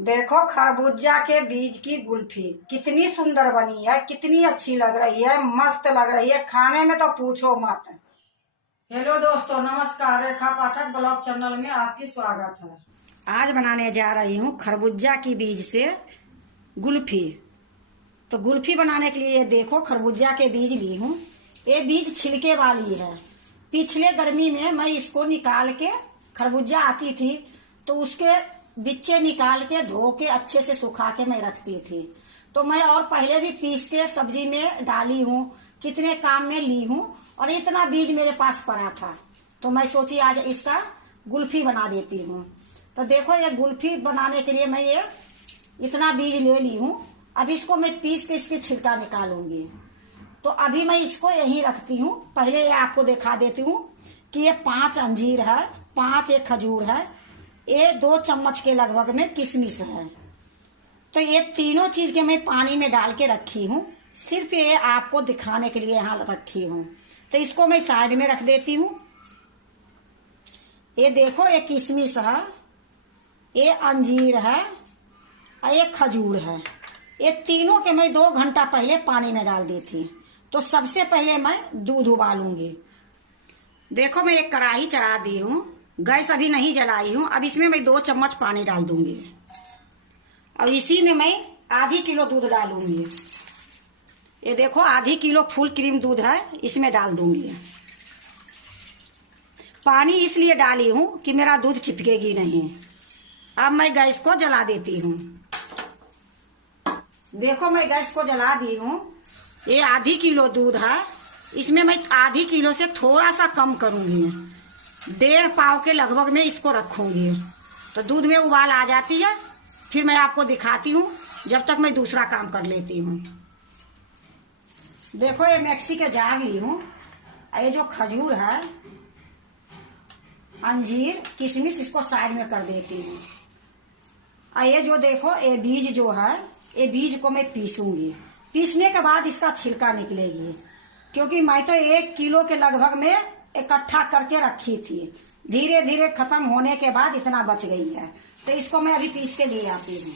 देखो खरबूजा के बीज की गुल्फी कितनी सुंदर बनी है, कितनी अच्छी लग रही है, मस्त लग रही है खाने में तो पूछो मत। हेलो दोस्तों, नमस्कार। रेखा पाठक ब्लॉग चैनल में आपकी स्वागत है। आज बनाने जा रही हूँ खरबूजा की बीज से गुल्फी। तो गुल्फी बनाने के लिए ये देखो खरबूजा के बीज ली हूँ। ये बीज छिलके वाली है। पिछले गर्मी में मैं इसको निकाल के, खरबूजा आती थी तो उसके बिच्चे निकाल के धो के अच्छे से सुखा के मैं रखती थी। तो मैं और पहले भी पीस के सब्जी में डाली हूँ, कितने काम में ली हूँ, और इतना बीज मेरे पास पड़ा था तो मैं सोची आज इसका गुल्फी बना देती हूँ। तो देखो ये गुल्फी बनाने के लिए मैं ये इतना बीज ले ली हूँ। अब इसको मैं पीस के इसके छिलका निकालूंगी। तो अभी मैं इसको यहीं रखती हूँ। पहले ये आपको दिखा देती हूँ कि ये 5 अंजीर है, 5 एक खजूर है, ये 2 चम्मच के लगभग में किशमिश है। तो ये तीनों चीज के मैं पानी में डाल के रखी हूँ, सिर्फ ये आपको दिखाने के लिए यहाँ रखी हूँ। तो इसको मैं साइड में रख देती हूँ। ये देखो ये किशमिश है, ये अंजीर है और ये खजूर है। ये तीनों के मैं 2 घंटा पहले पानी में डाल दी थी। तो सबसे पहले मैं दूध उबालूंगी। देखो मैं एक कढ़ाई चढ़ा दी हूँ, गैस अभी नहीं जलाई हूँ। अब इसमें मैं 2 चम्मच पानी डाल दूंगी और इसी में मैं आधी किलो दूध डालूंगी। ये देखो आधी किलो फुल क्रीम दूध है, इसमें डाल दूंगी। पानी इसलिए डाली हूँ कि मेरा दूध चिपकेगी नहीं। अब मैं गैस को जला देती हूँ। देखो मैं गैस को जला दी हूँ। ये आधी किलो दूध है, इसमें मैं आधी किलो से थोड़ा सा कम करूंगी, 1.5 पाव के लगभग में इसको रखूंगी। तो दूध में उबाल आ जाती है, फिर मैं आपको दिखाती हूँ। जब तक मैं दूसरा काम कर लेती हूँ। देखो ये मिक्सी के जार ली हूँ। ये जो खजूर है, अंजीर, किशमिश, इसको साइड में कर देती हूँ। ये जो देखो ये बीज जो है, ये बीज को मैं पीसूंगी। पीसने के बाद इसका छिलका निकलेगी, क्योंकि मैं तो 1 किलो के लगभग में इकट्ठा करके रखी थी। धीरे धीरे खत्म होने के बाद इतना बच गई है। तो इसको मैं अभी पीस के ले आती हूँ।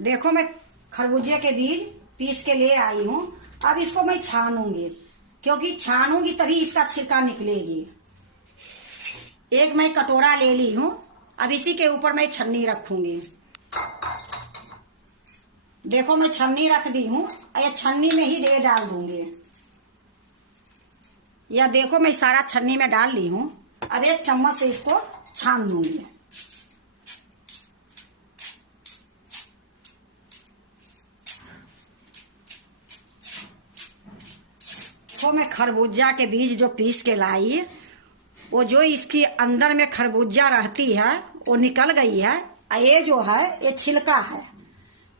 देखो मैं खरबूजे के बीज पीस के ले आई हूँ। अब इसको मैं छानूंगी, क्योंकि छानूंगी तभी इसका छिलका निकलेगी। एक मैं कटोरा ले ली हूँ। अब इसी के ऊपर मैं छन्नी रखूंगी। देखो मैं छन्नी रख दी हूँ। ये छन्नी में ही ये डाल दूंगी। या देखो मैं सारा छन्नी में डाल ली हूँ। अब 1 चम्मच से इसको छान दूंगी। तो मैं खरबूजा के बीज जो पीस के लाई, वो जो इसकी अंदर में खरबूजा रहती है वो निकल गई है। ये जो है ये छिलका है,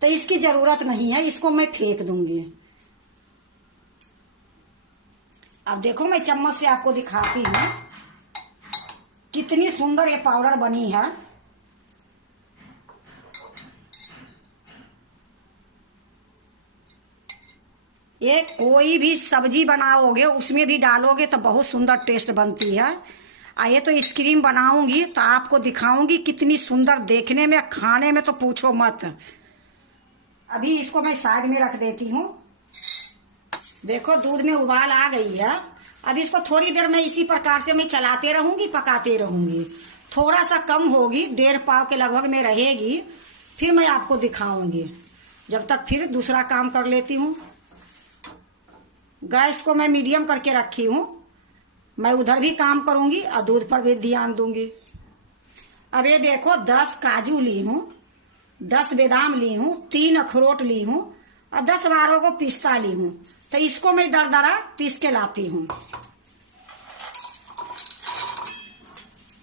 तो इसकी जरूरत नहीं है, इसको मैं फेंक दूंगी। अब देखो मैं चम्मच से आपको दिखाती हूँ कितनी सुंदर ये पाउडर बनी है। ये कोई भी सब्जी बनाओगे उसमें भी डालोगे तो बहुत सुंदर टेस्ट बनती है। ये तो आइसक्रीम बनाऊंगी तो आपको दिखाऊंगी कितनी सुंदर देखने में, खाने में तो पूछो मत। अभी इसको मैं साइड में रख देती हूँ। देखो दूध में उबाल आ गई है। अब इसको थोड़ी देर में इसी प्रकार से मैं चलाते रहूंगी, पकाते रहूंगी। थोड़ा सा कम होगी, 1.5 पाव के लगभग में रहेगी, फिर मैं आपको दिखाऊंगी। जब तक फिर दूसरा काम कर लेती हूँ। गैस को मैं मीडियम करके रखी हूँ। मैं उधर भी काम करूंगी और दूध पर भी ध्यान दूंगी। अब ये देखो 10 काजू ली हूँ, 10 बादाम ली हूँ, 3 अखरोट ली हूँ और 10-12 को पिस्ता ली हूँ। तो इसको मैं दरदरा पीस के लाती हूँ।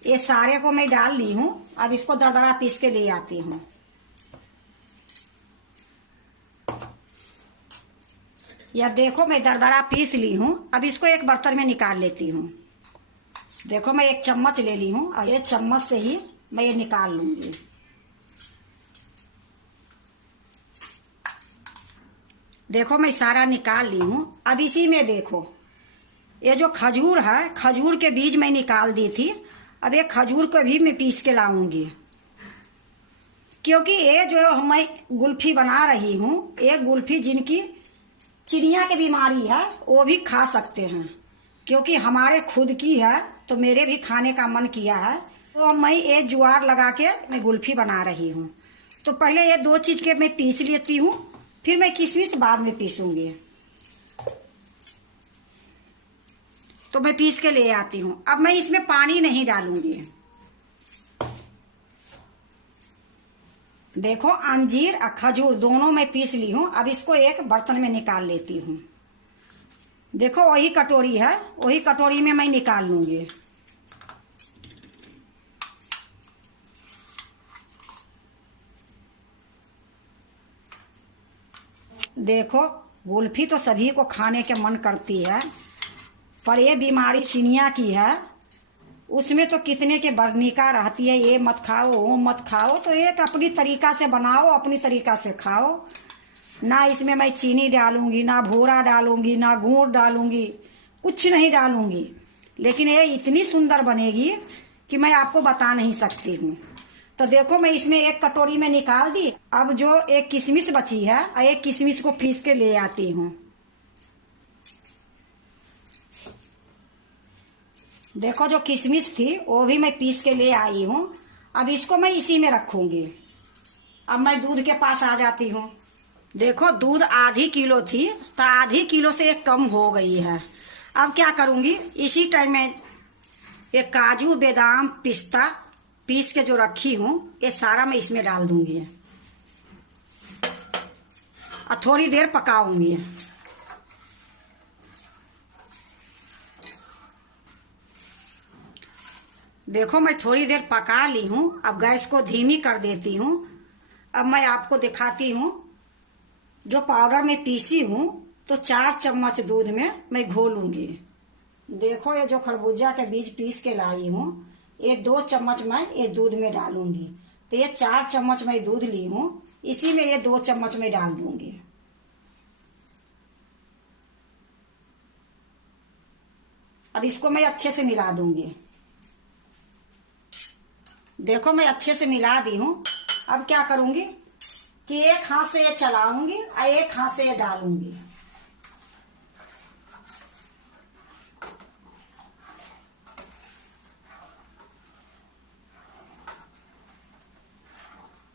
ये सारे को मैं डाल ली हूँ। अब इसको दरदरा पीस के ले आती हूँ। या देखो मैं दरदरा पीस ली हूँ। अब इसको एक बर्तन में निकाल लेती हूँ। देखो मैं 1 चम्मच ले ली हूँ और 1 चम्मच से ही मैं ये निकाल लूंगी। देखो मैं सारा निकाल ली हूँ। अब इसी में देखो ये जो खजूर है, खजूर के बीज मैं निकाल दी थी। अब ये खजूर को भी मैं पीस के लाऊंगी, क्योंकि ये जो मैं गुल्फी बना रही हूँ, ये गुल्फी जिनकी चिड़िया की बीमारी है वो भी खा सकते हैं, क्योंकि हमारे खुद की है तो मेरे भी खाने का मन किया है। तो मैं ये ज्वार लगा के मैं गुल्फी बना रही हूँ। तो पहले ये दो चीज के मैं पीस लेती हूँ, फिर मैं किशमिश बाद में पीसूंगी। तो मैं पीस के ले आती हूँ। अब मैं इसमें पानी नहीं डालूंगी। देखो अंजीर और खजूर दोनों मैं पीस ली हूँ। अब इसको एक बर्तन में निकाल लेती हूँ। देखो वही कटोरी है, वही कटोरी में मैं निकाल लूंगी। देखो गुल्फी तो सभी को खाने के मन करती है, पर ये बीमारी चिनिया की है, उसमें तो कितने के वर्णिका रहती है, ये मत खाओ वो मत खाओ। तो एक अपनी तरीका से बनाओ, अपनी तरीका से खाओ। ना इसमें मैं चीनी डालूंगी, ना भोरा डालूंगी, ना गुड़ डालूंगी, कुछ नहीं डालूंगी। लेकिन ये इतनी सुंदर बनेगी कि मैं आपको बता नहीं सकती हूँ। तो देखो मैं इसमें एक कटोरी में निकाल दी। अब जो एक किशमिश बची है, एक किशमिश को पीस के ले आती हूँ। देखो जो किशमिश थी वो भी मैं पीस के ले आई हूँ। अब इसको मैं इसी में रखूंगी। अब मैं दूध के पास आ जाती हूँ। देखो दूध आधी किलो थी, तो आधी किलो से एक कम हो गई है। अब क्या करूंगी, इसी टाइम में ये काजू बादाम पिस्ता पीस के जो रखी हूँ ये सारा मैं इसमें डाल दूंगी और थोड़ी देर पकाऊंगी। देखो मैं थोड़ी देर पका ली हूँ। अब गैस को धीमी कर देती हूँ। अब मैं आपको दिखाती हूँ जो पाउडर में पीसी हूँ, तो 4 चम्मच दूध में मैं घोलूंगी। देखो ये जो खरबूजा के बीज पीस के लाई हूँ, ये 2 चम्मच मैं ये दूध में डालूंगी। तो ये 4 चम्मच मैं दूध ली हूँ, इसी में ये 2 चम्मच मैं डाल दूंगी। अब इसको मैं अच्छे से मिला दूंगी। देखो मैं अच्छे से मिला दी हूँ। अब क्या करूंगी कि एक हाथ से ये चलाऊंगी और एक हाथ से ये डालूंगी।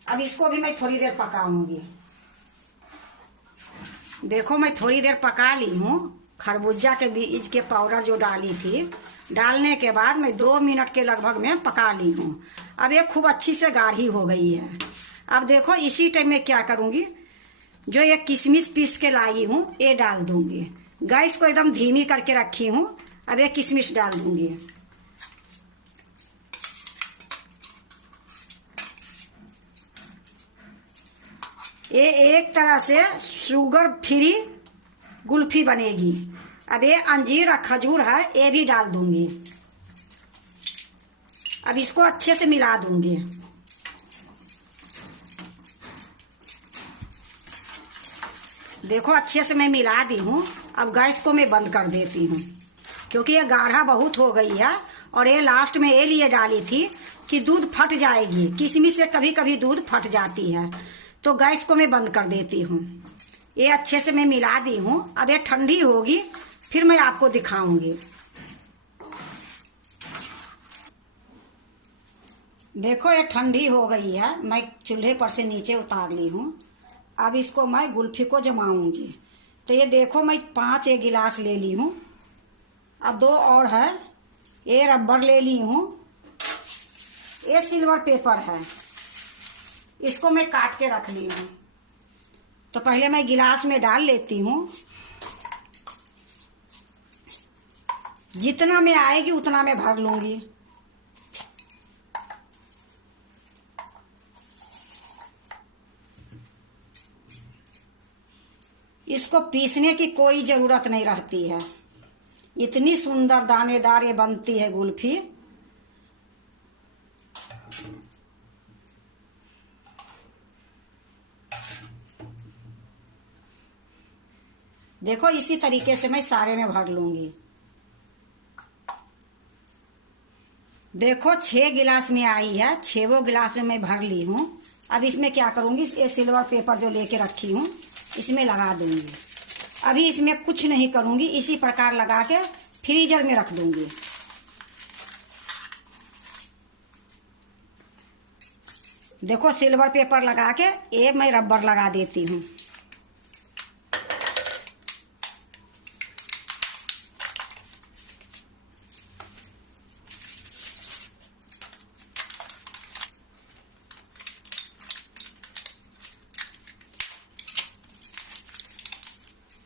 अब इसको भी मैं थोड़ी देर पकाऊंगी। देखो मैं थोड़ी देर पका ली हूँ। खरबूजा के बीज के पाउडर जो डाली थी, डालने के बाद मैं 2 मिनट के लगभग में पका ली हूँ। अब ये खूब अच्छी से गाढ़ी हो गई है। अब देखो इसी टाइम में क्या करूंगी, जो ये किशमिश पीस के लाई हूँ ये डाल दूंगी। गैस को एकदम धीमी करके रखी हूँ। अब ये किशमिश डाल दूंगी। ये एक तरह से शुगर फ्री गुल्फी बनेगी। अब ये अंजीर और खजूर है, ये भी डाल दूंगी। अब इसको अच्छे से मिला दूंगी। देखो अच्छे से मैं मिला दी हूँ। अब गैस को मैं बंद कर देती हूँ, क्योंकि ये गाढ़ा बहुत हो गई है। और ये लास्ट में ये लिए डाली थी कि दूध फट जाएगी, किशमिश से कभी कभी दूध फट जाती है। तो गैस को मैं बंद कर देती हूँ। ये अच्छे से मैं मिला दी हूँ। अब ये ठंडी होगी फिर मैं आपको दिखाऊंगी। देखो ये ठंडी हो गई है, मैं चूल्हे पर से नीचे उतार ली हूँ। अब इसको मैं गुल्फी को जमाऊंगी। तो ये देखो मैं 5 एक गिलास ले ली हूँ। अब 2 और है। ये रबर ले ली हूँ। ये सिल्वर पेपर है, इसको मैं काट के रख ली हूँ। तो पहले मैं गिलास में डाल लेती हूँ। जितना में आएगी उतना मैं भर लूंगी। इसको पीसने की कोई जरूरत नहीं रहती है, इतनी सुंदर दानेदार ये बनती है गुल्फी। देखो इसी तरीके से मैं सारे में भर लूंगी। देखो 6 गिलास में आई है, 6 गिलास में मैं भर ली हूँ। अब इसमें क्या करूँगी, ये सिल्वर पेपर जो लेके रखी हूँ इसमें लगा दूंगी। अभी इसमें कुछ नहीं करूँगी, इसी प्रकार लगा के फ्रीजर में रख दूंगी। देखो सिल्वर पेपर लगा के ये मैं रबर लगा देती हूँ।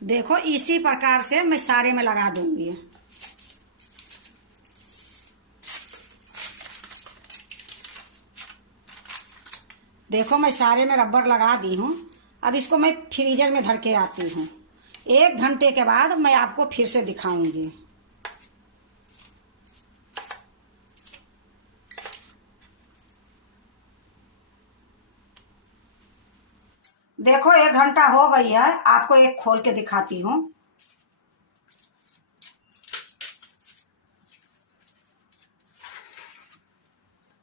देखो इसी प्रकार से मैं सारे में लगा दूंगी। देखो मैं सारे में रबर लगा दी हूँ। अब इसको मैं फ्रीजर में धर के आती हूँ। 1 घंटे के बाद मैं आपको फिर से दिखाऊंगी। देखो 1 घंटा हो गई है, आपको एक खोल के दिखाती हूँ।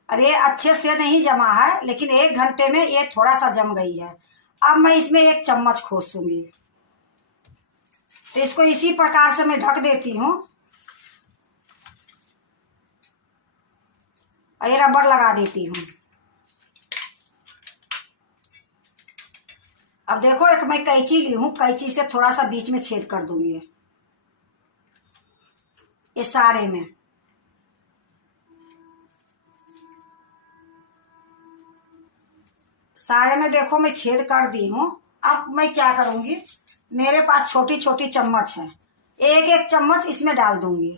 अब ये अच्छे से नहीं जमा है, लेकिन 1 घंटे में ये थोड़ा सा जम गई है। अब मैं इसमें 1 चम्मच खोसूंगी। तो इसको इसी प्रकार से मैं ढक देती हूँ और ये रबर लगा देती हूँ। अब देखो एक मैं कैंची ली हूँ, कैंची से थोड़ा सा बीच में छेद कर दूंगी ये सारे में। सारे में देखो मैं छेद कर दी हूँ। अब मैं क्या करूंगी, मेरे पास छोटी छोटी चम्मच है, 1-1 चम्मच इसमें डाल दूंगी।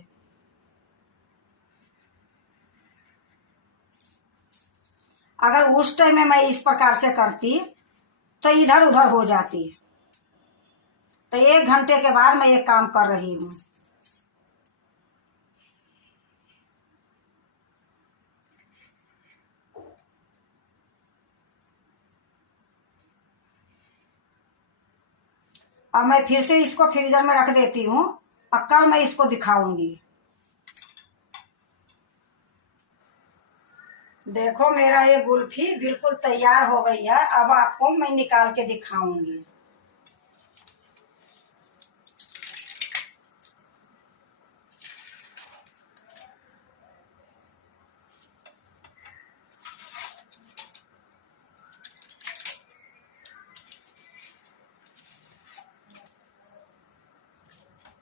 अगर उस टाइम में मैं इस प्रकार से करती तो इधर उधर हो जाती। तो 1 घंटे के बाद मैं ये काम कर रही हूँ। अब मैं फिर से इसको फ्रीजर में रख देती हूँ और कल मैं इसको दिखाऊंगी। देखो मेरा ये गुल्फी बिल्कुल तैयार हो गई है। अब आपको मैं निकाल के दिखाऊंगी।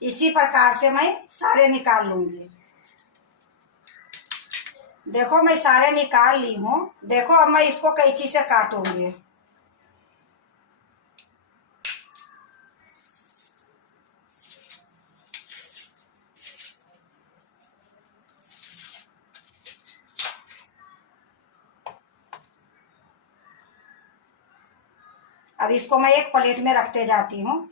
इसी प्रकार से मैं सारे निकाल लूंगी। देखो मैं सारे निकाल ली हूँ। देखो अब मैं इसको कैंची से काटूंगी। अब इसको मैं एक प्लेट में रखते जाती हूँ।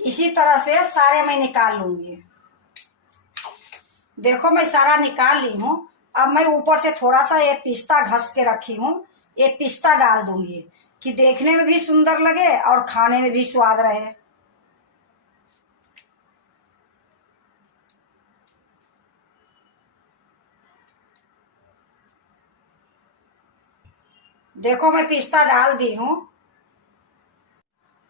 इसी तरह से सारे मैं निकाल लूंगी। देखो मैं सारा निकाल ली हूँ। अब मैं ऊपर से थोड़ा सा ये पिस्ता घस के रखी हूँ, ये पिस्ता डाल दूंगी कि देखने में भी सुंदर लगे और खाने में भी स्वाद रहे। देखो मैं पिस्ता डाल दी हूँ।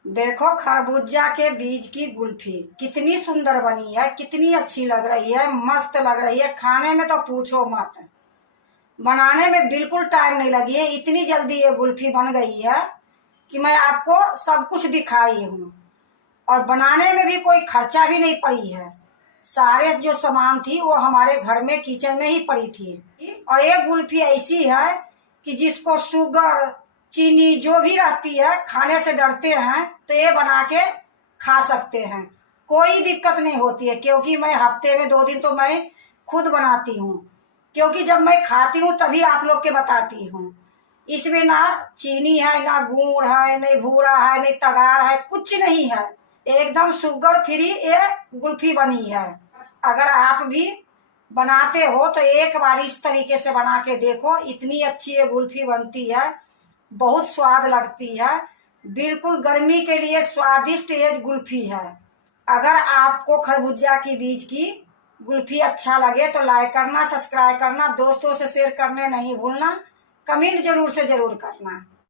देखो खरबूजा के बीज की गुल्फी कितनी सुंदर बनी है, कितनी अच्छी लग रही है, मस्त लग रही है। खाने में तो पूछो मत, बनाने में बिल्कुल टाइम नहीं लगी है। इतनी जल्दी ये गुल्फी बन गई है कि मैं आपको सब कुछ दिखाई हूँ। और बनाने में भी कोई खर्चा भी नहीं पड़ी है। सारे जो सामान थी वो हमारे घर में किचन में ही पड़ी थी। और ये गुल्फी ऐसी है कि जिसको शुगर चीनी जो भी रहती है खाने से डरते हैं तो ये बना के खा सकते हैं, कोई दिक्कत नहीं होती है। क्योंकि मैं हफ्ते में 2 दिन तो मैं खुद बनाती हूँ, क्योंकि जब मैं खाती हूँ तभी आप लोग के बताती हूँ। इसमें ना चीनी है, ना गुड़ है, नहीं भूरा है, नहीं तगार है, कुछ नहीं है। एकदम शुगर फ्री ये गुल्फी बनी है। अगर आप भी बनाते हो तो एक बार इस तरीके से बना के देखो, इतनी अच्छी ये गुल्फी बनती है, बहुत स्वाद लगती है, बिल्कुल गर्मी के लिए स्वादिष्ट ये गुल्फी है। अगर आपको खरबूजा की बीज की गुल्फी अच्छा लगे तो लाइक करना, सब्सक्राइब करना, दोस्तों से शेयर करने नहीं भूलना, कमेंट जरूर से जरूर करना।